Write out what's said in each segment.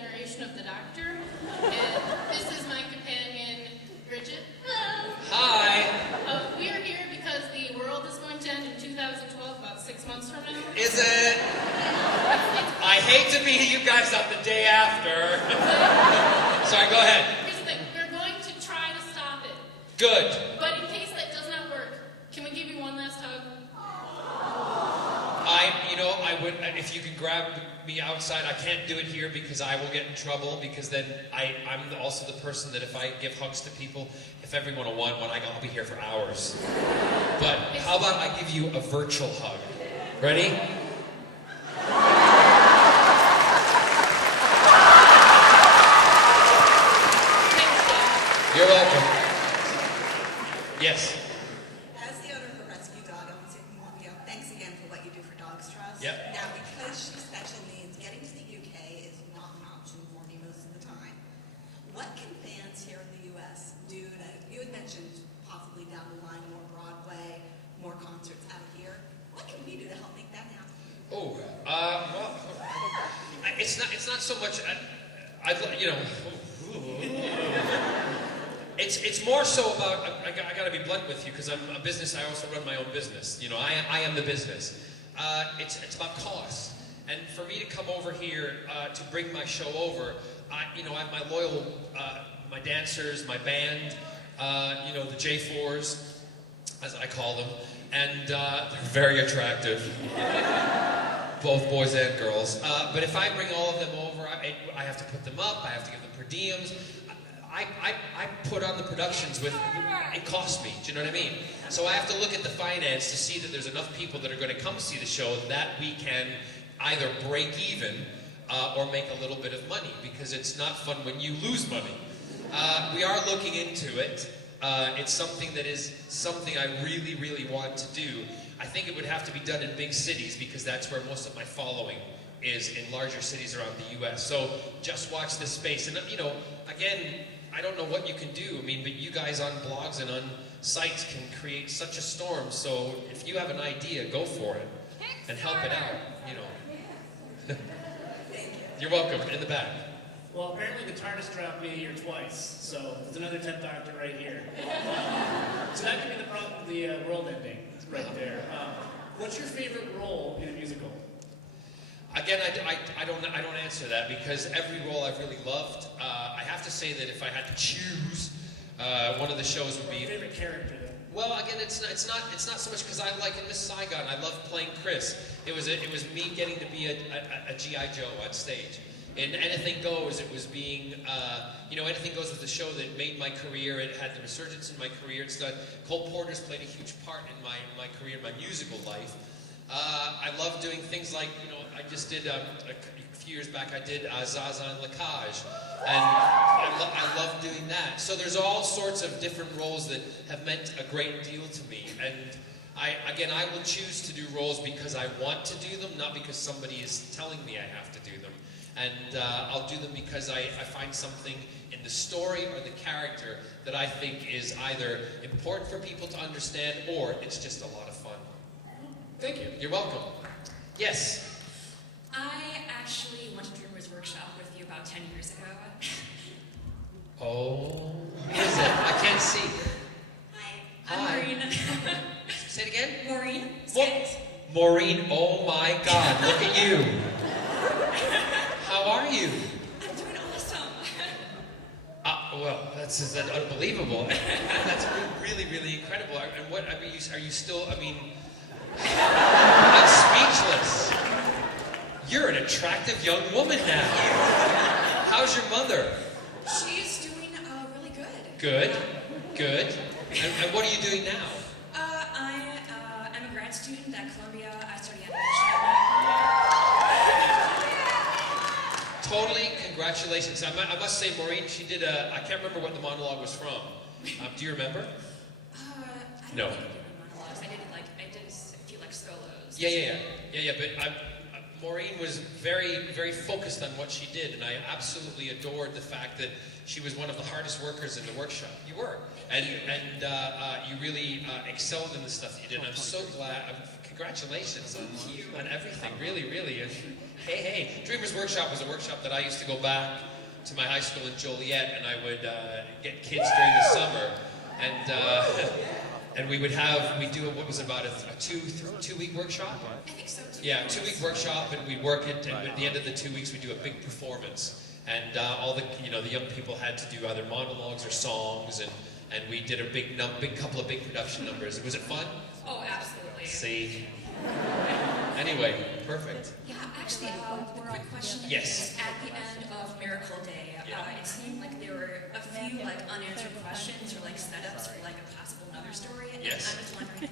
generation of the Doctor, and this is my companion, Bridget. Hello. Hi. We are here because the world is going to end in 2012, about 6 months from now. Is it? I hate to be you guys up the day after. Sorry, go ahead. Here's the thing, we're going to try to stop it. Good. But in case that does not work, can we give you one last hug? I would, if you could grab me outside. I can't do it here because I will get in trouble, because then I'm also the person that if I give hugs to people, if everyone will want one, I'll be here for hours. But how about I give you a virtual hug? Ready? You're welcome. Yes. As the owner of a rescue dog, I want to say, thanks again for what you do for Dogs Trust. Yep. Now, because she's special needs, getting to the UK is not an option for me most of the time. What can fans here in the US do to, you had mentioned possibly down the line more Broadway, more concerts out here. What can we do to help make that happen? Oh, well, it's not so much. It's more so about, I got to be blunt with you, because I'm a business. I also run my own business. I am the business. It's about cost. And for me to come over here to bring my show over, I have my loyal, my dancers, my band, the J4s, as I call them, and they're very attractive. Both boys and girls. But if I bring all of them over, I have to put them up. I have to give them per diems. I put on the productions with, it costs me, do you know what I mean? So I have to look at the finance to see that there's enough people that are going to come see the show that we can either break even or make a little bit of money, because it's not fun when you lose money. We are looking into it. It's something that is something I really, really want to do. I think it would have to be done in big cities, because that's where most of my following is, in larger cities around the US. So just watch this space. And again, I don't know what you can do. But you guys on blogs and on sites can create such a storm. So if you have an idea, go for it and help it out. You're welcome. In the back. Well, apparently the TARDIS dropped me here twice, so there's another 10th Doctor right here. So that could be the problem with the world ending, right there. What's your favorite role in a musical? Again, I don't answer that, because every role I've really loved. I have to say that if I had to choose, one of the shows would be. Favorite character then? Well, again, it's not so much because I like in Miss Saigon. I loved playing Chris. It was me getting to be a GI Joe on stage. In Anything Goes, it was being, Anything Goes was the show that made my career. It had the resurgence in my career. Cole Porter's played a huge part in my career, my musical life. I love doing things like, I just did, a few years back, I did Zaza and Lacage, and I love doing that. So there's all sorts of different roles that have meant a great deal to me, and I will choose to do roles because I want to do them, not because somebody is telling me I have to do them. And I'll do them because I find something in the story or the character that I think is either important for people to understand, or it's just a lot of fun. Thank you. You're welcome. Yes? I actually went to Dreamers Workshop with you about 10 years ago. Oh, who is it? I can't see. Hi, I'm Maureen. Say it again? Maureen. Maureen, oh my God, look at you. How are you? I'm doing awesome. Well, that's unbelievable. That's really, really incredible. And what, are you still, I'm speechless. You're an attractive young woman now. How's your mother? She's doing really good. Good. And what are you doing now? I'm a grad student at Columbia. I study animation. Totally, congratulations. I must say, Maureen, she did I can't remember what the monologue was from. Do you remember? I No. don't think I did monologues. I did a few solos. Yeah, but Maureen was very, very focused on what she did, and I absolutely adored the fact that she was one of the hardest workers in the workshop. You were, and you really excelled in the stuff you did. And I'm so glad. Congratulations on everything. Really, really. And hey, Dreamers Workshop was a workshop that I used to go back to my high school in Joliet, and I would get kids during the summer, and we do what was about a two-week workshop. I think so too. Yeah, 2-week workshop, and we'd work it, and at the end of the 2 weeks, we'd do a big performance. And all the young people had to do either monologues or songs, and we did a big couple of big production numbers. Was it fun? Oh, absolutely. See? Anyway, perfect. Yeah, actually, the quick question Yes. is, at the end of Miracle Day, it seemed like there were a few unanswered questions or setups for a possible another story. And Yes. I was wondering,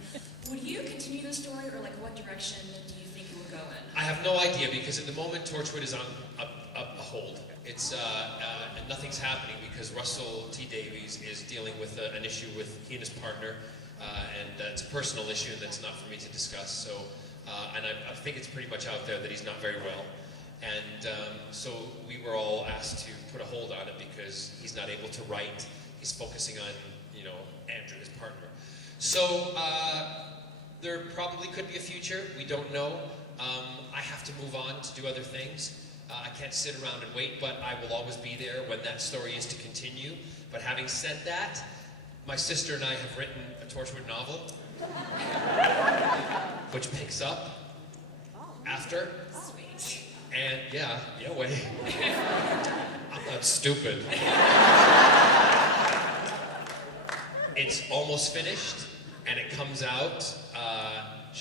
would you continue the story, or what direction do you think it would go in? I have no idea, because at the moment, Torchwood is on a hold. It's and nothing's happening because Russell T. Davies is dealing with an issue with he and his partner, and it's a personal issue, and that's not for me to discuss. So, and I think it's pretty much out there that he's not very well, and so we were all asked to put a hold on it because he's not able to write. He's focusing on Andrew, his partner. So there probably could be a future. We don't know. I have to move on to do other things. I can't sit around and wait, but I will always be there when that story is to continue. But having said that, my sister and I have written a Torchwood novel, which picks up after. Sweet. And yeah, wait. I'm not stupid. It's almost finished, and it comes out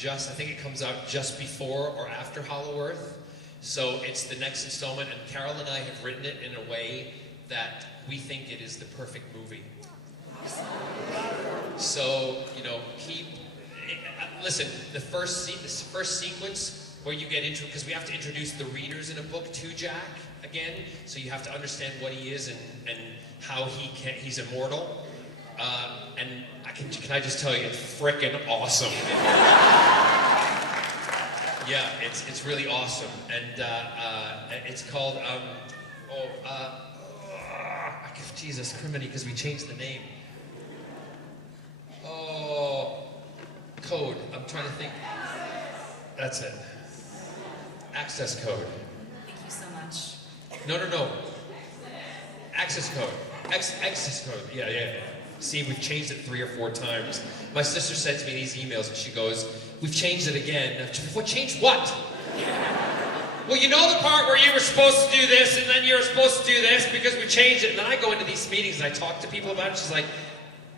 I think it comes out just before or after Hollow Earth. So it's the next installment, and Carol and I have written it in a way that we think it is the perfect movie. So, listen, the first sequence where you get into, because we have to introduce the readers in a book to Jack again, so you have to understand what he is and how he's immortal. And can I just tell you, it's frickin' awesome. Yeah, it's really awesome, and it's called Jesus criminy, because we changed the name. Oh, Code. I'm trying to think. That's it. Access Code. Thank you so much. No. Access Code. Access Code. Yeah. See, we've changed it 3 or 4 times. My sister sends me these emails, and she goes, "We've changed it again." What changed what? Well, you know the part where you were supposed to do this, and then you were supposed to do this because we changed it. And then I go into these meetings and I talk to people about it. She's like,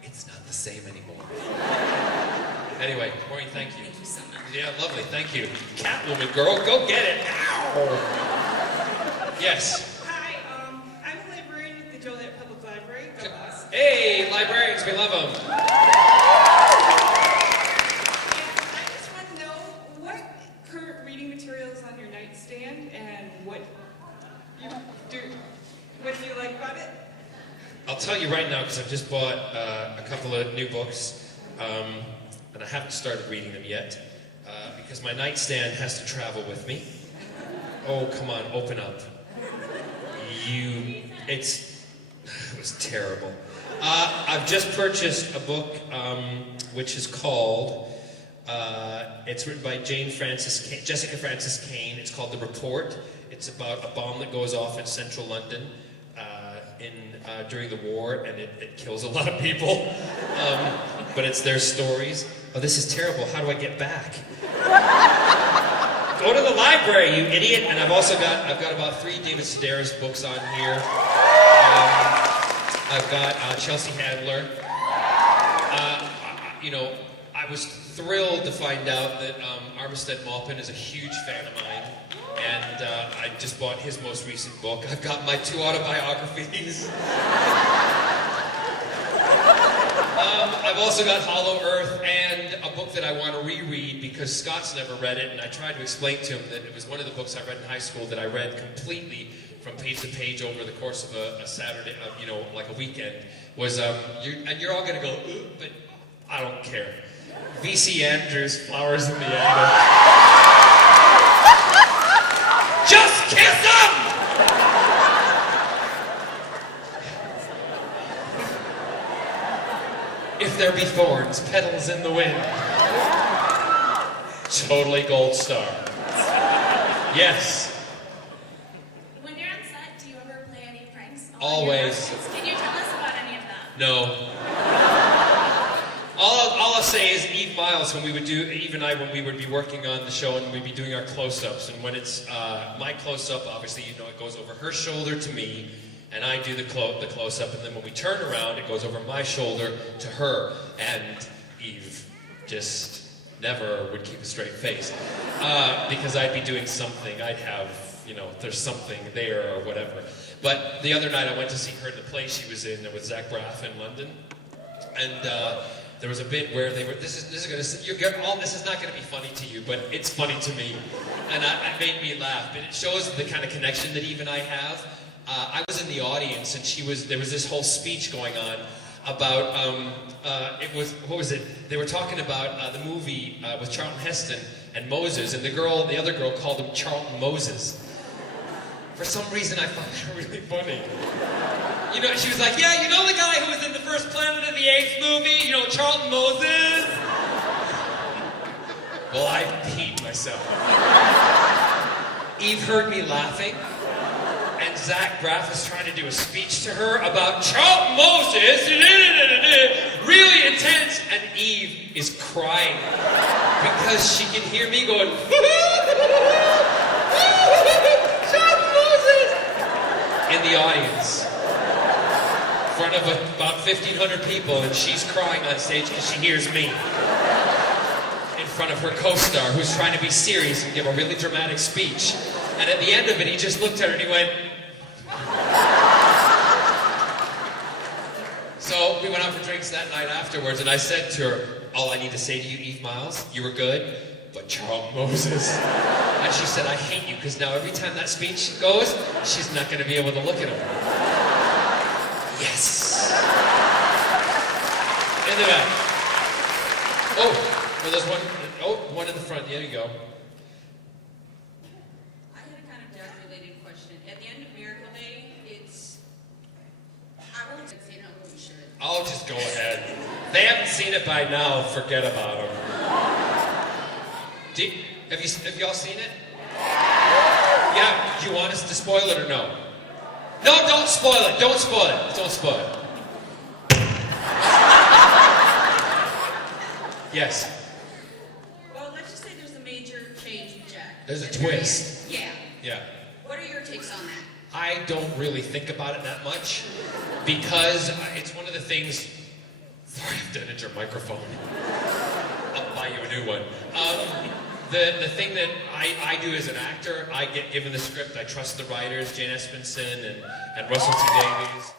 "It's not the same anymore." Anyway, Maureen, thank you. Thank you so much. Yeah, lovely. Thank you. Catwoman, girl, go get it. Ow. Yes. Hi, I'm a librarian at the Joliet Public Library. Go us. Hey, librarians, we love them. And I just want to know what current reading material is on your nightstand and what do you like about it? I'll tell you right now, because I've just bought a couple of new books, and I haven't started reading them yet, because my nightstand has to travel with me. Oh, come on, open up. It was terrible. I've just purchased a book, which is called, it's written by Jessica Francis Kane. It's called The Report. It's about a bomb that goes off in central London during the war, and it kills a lot of people. But it's their stories. Oh, this is terrible. How do I get back? Go to the library, you idiot! And I've got about 3 David Sedaris books on here. I've got Chelsea Handler. I was thrilled to find out that Armistead Maupin is a huge fan of mine, and I just bought his most recent book. I've got my 2 autobiographies. I've also got Hollow Earth and a book that I want to reread because Scott's never read it, and I tried to explain to him that it was one of the books I read in high school that I read completely from page to page over the course of a Saturday, like a weekend. You're all going to go, ooh, but I don't care. V.C. Andrews, Flowers in the Attic. there be thorns, petals in the wind. Totally gold star. Yes. When you're on set, do you ever play any pranks? Always. Can you tell us about any of them? No. All I'll say is Eve Miles, when we would do, Eve and I, when we would be working on the show and we'd be doing our close-ups, and when it's my close-up, obviously, you know, it goes over her shoulder to me, and I do the close-up, and then when we turn around, it goes over my shoulder to her, and Eve just never would keep a straight face, because I'd be doing something, I'd have, you know, there's something there or whatever. But the other night I went to see her in the play she was in with Zach Braff in London, and there was a bit where they were. This is not going to be funny to you, but it's funny to me, and it made me laugh. But it shows the kind of connection that Eve and I have. I was in the audience, and there was this whole speech going on about what was it? They were talking about the movie with Charlton Heston and Moses, and the other girl called him Charlton Moses. For some reason, I found that really funny. You know, she was like, yeah, you know the guy who was in the first Planet of the Apes movie? You know, Charlton Moses? Well, I peed myself. Eve heard me laughing, and Zach Braff is trying to do a speech to her about Charlton Moses, really intense, and Eve is crying because she can hear me going, Charlton Moses! In the audience. In front of about 1,500 people, and she's crying on stage because she hears me. In front of her co-star, who's trying to be serious and give a really dramatic speech. And at the end of it, he just looked at her and he went... So we went out for drinks that night afterwards, and I said to her, all I need to say to you, Eve Miles, you were good, but Charlton Moses. And she said, I hate you, because now every time that speech goes, she's not going to be able to look at him. Yes. In the back. Oh, well, there's one. Oh, one in the front. There you go. I had a kind of dad-related question. At the end of Miracle Day, I won't say no, we should. I'll just go ahead. If they haven't seen it by now, forget about them. Have y'all seen it? Yeah. Do you want us to spoil it or no? No, don't spoil it. Don't spoil it. Don't spoil it. Yes. Well, let's just say there's a major change with Jack. There's a twist. Yeah. Yeah. What are your takes on that? I don't really think about it that much because it's one of the things. Sorry, I have to enter your microphone. I'll buy you a new one. The thing that I do as an actor, I get given the script. I trust the writers, Jane Espenson and Russell T Davies.